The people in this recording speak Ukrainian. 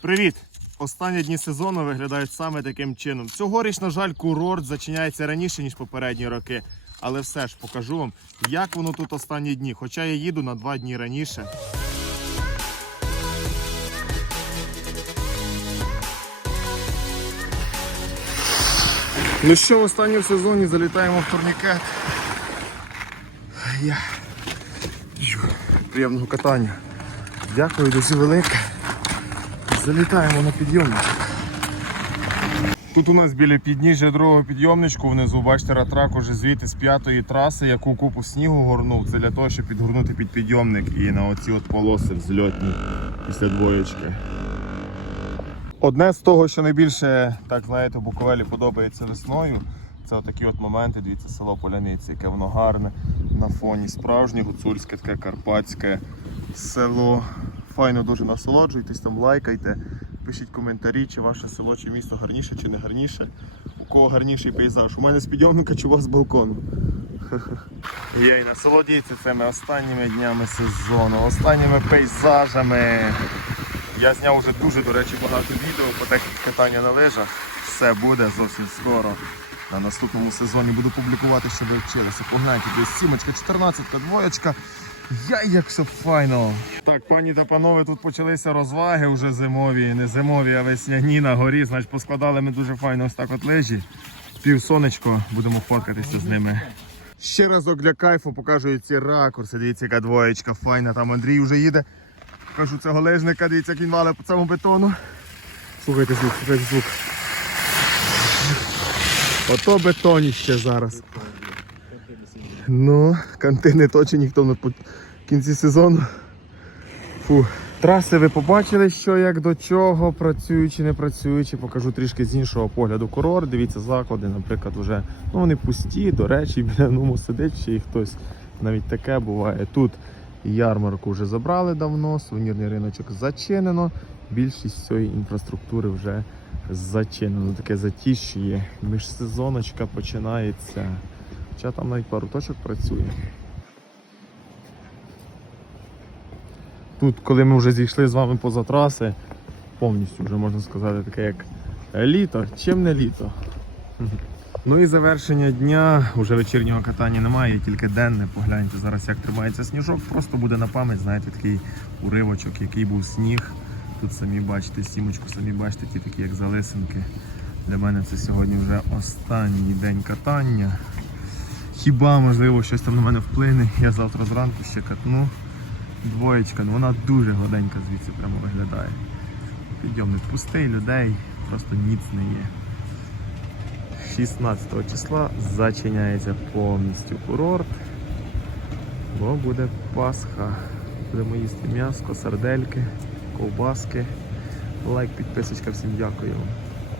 Привіт! Останні дні сезону виглядають саме таким чином. Цьогоріч, на жаль, курорт зачиняється раніше, ніж попередні роки. Але все ж покажу вам, як воно тут останні дні. Хоча я їду на два дні раніше. Ну що, в останньому сезоні залітаємо в турнікет. Я... Приємного катання. Дякую дуже велике. Залітаємо на підйомничок. Тут у нас біля підніжжя другого підйомничку внизу, бачите, ратрак уже звідти з п'ятої траси, яку купу снігу горнув. Це для того, щоб підгорнути під підйомник і на оці от полоси взльотні після двоєчки. Одне з того, що найбільше, так знаєте, Буковелі подобається весною, це отакі от моменти, дивіться, село Поляниці, яке воно гарне на фоні справжнє, гуцульське, таке карпатське село. Файно дуже насолоджуйтесь, там лайкайте, пишіть коментарі, чи ваше село чи місто гарніше чи не гарніше. У кого гарніший пейзаж. У мене з підйомника чи у вас з балкону. Є, і насолодіться цими останніми днями сезону, останніми пейзажами. Я зняв вже дуже, до речі, багато відео по техніці катання на лижах. Все буде зовсім скоро. На наступному сезоні буду публікувати, щоб ви вчилися. Погляньте, десь сімочка, 14, двоєчка. Я як все файно. Так, пані та панове, тут почалися розваги вже зимові, не зимові, а весняні на горі. Значить, поскладали ми дуже файно ось так от лижі. Пів сонечко, будемо фоткатися з ними. Ще разок для кайфу покажу ці ракурси. Дивіться, яка двоєчка файна. Там Андрій вже їде. Покажу цього лижника, дивіться, як він валить по цьому бетону. Слухайте звук, слухайте звук. Ото бетоніще зараз. Ну, канти не точені, ніхто на кінці сезону. Фу. Траси ви побачили, що як до чого, працюючи, не працюючи, покажу трішки з іншого погляду курорт. Дивіться, заклади, наприклад, вже ну, вони пусті, до речі, біля ньому сидить ще і хтось. Навіть таке буває. Тут ярмарку вже забрали давно, сувенірний риночок зачинено. Більшість цієї інфраструктури вже зачинено. Таке затіщує. Міжсезоночка починається. Хоча там навіть пару точок працює. Тут, коли ми вже зійшли з вами поза траси, повністю вже можна сказати таке як літо, чим не літо. Ну і завершення дня, уже вечірнього катання немає, тільки денне. Погляньте зараз, як тримається сніжок. Просто буде на пам'ять, знаєте, такий уривочок, який був сніг. Тут самі бачите, сімочку, самі бачите, ті такі як залисинки. Для мене це сьогодні вже останній день катання. Хіба можливо щось там на мене вплине, я завтра зранку ще катну. Двоєчка, ну вона дуже гладенька звідси прямо виглядає. Підйомник пустий, людей просто ніц не є. 16 числа зачиняється повністю курорт, бо буде Пасха. Будемо їсти м'ясо, сардельки, ковбаски. Лайк, підписочка, всім дякую.